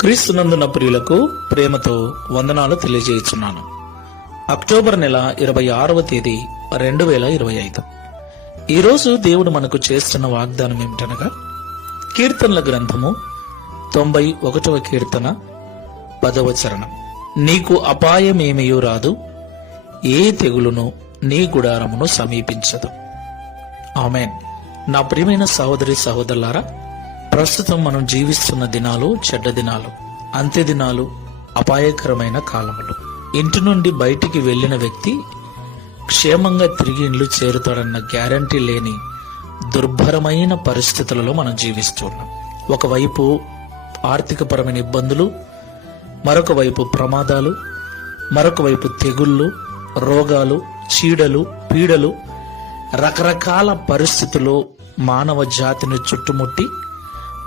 క్రీస్తునందున ప్రియులకు ప్రేమతో వందనాలు తెలియజేస్తున్నాను. అక్టోబర్ నెల 26వ తేదీ 2025. ఈరోజు దేవుడు మనకు చేస్తున్న వాగ్దానం ఏమిటనగా, కీర్తనల గ్రంథము 91వ కీర్తన 10వ చరణం. నీకు అపాయమేమయూ రాదు, ఏ తెగులును నీ గుడారమును సమీపించదు. ఆమేన్. నా ప్రియమైన సహోదరి సహోదరులారా, ప్రస్తుతం మనం జీవిస్తున్న దినాలు చెడ్డ దినాలు, అంత్య దినాలు, అపాయకరమైన కాలములు. ఇంటి నుండి బయటికి వెళ్లిన వ్యక్తి క్షేమంగా తిరిగి ఇండ్లు చేరుతాడన్న గ్యారంటీ లేని దుర్భరమైన పరిస్థితులలో మనం జీవిస్తున్నాం. ఒకవైపు ఆర్థికపరమైన ఇబ్బందులు, మరొక వైపు ప్రమాదాలు, మరొక వైపు తెగుళ్ళు, రోగాలు, చీడలు, పీడలు, రకరకాల పరిస్థితులు మానవ జాతిని చుట్టుముట్టి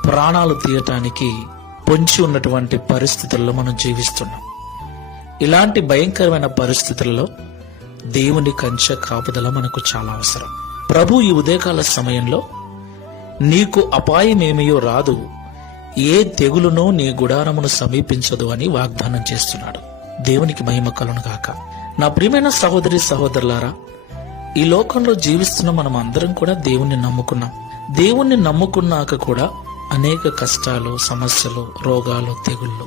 ప్రాణాలు తీయటానికి పొంచి ఉన్నటువంటి పరిస్థితుల్లో మనం జీవిస్తున్నాం. ఇలాంటి భయంకరమైన పరిస్థితుల్లో దేవుని కంచె కాపుదల మనకు చాలా అవసరం. ప్రభు ఈ ఉదయకాల సమయంలో నీకు అపాయమేమయో రాదు, ఏ తెగులునో నీ గుడారమును సమీపించదు అని వాగ్దానం చేస్తున్నాడు. దేవునికి మహిమ కలుగును గాక. నా ప్రియమైన సహోదరి సహోదరులారా, ఈ లోకంలో జీవిస్తున్న మనం అందరం కూడా దేవుణ్ణి నమ్ముకున్నాం. దేవుణ్ణి నమ్ముకున్నాక కూడా అనేక కష్టాలు, సమస్యలు, రోగాలు, తెగుళ్ళు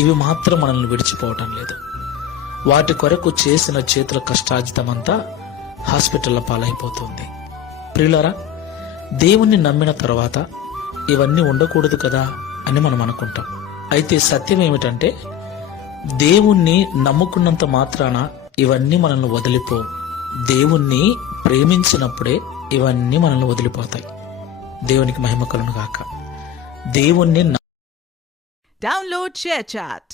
ఇవి మాత్రం మనల్ని విడిచిపోవటం లేదు. వాటి కొరకు చేసిన చేతుల కష్టార్జితమంతా హాస్పిటల్లో పాలైపోతుంది. ప్రియులారా, దేవుణ్ణి నమ్మిన తర్వాత ఇవన్నీ ఉండకూడదు కదా అని మనం అనుకుంటాం. అయితే సత్యం ఏమిటంటే, దేవుణ్ణి నమ్ముకున్నంత మాత్రాన ఇవన్నీ మనల్ని వదిలిపోవు. దేవుణ్ణి ప్రేమించినప్పుడే ఇవన్నీ మనల్ని వదిలిపోతాయి. దేవునికి మహిమ కలుగును గాక. దేవుణ్ణి Download ShareChat.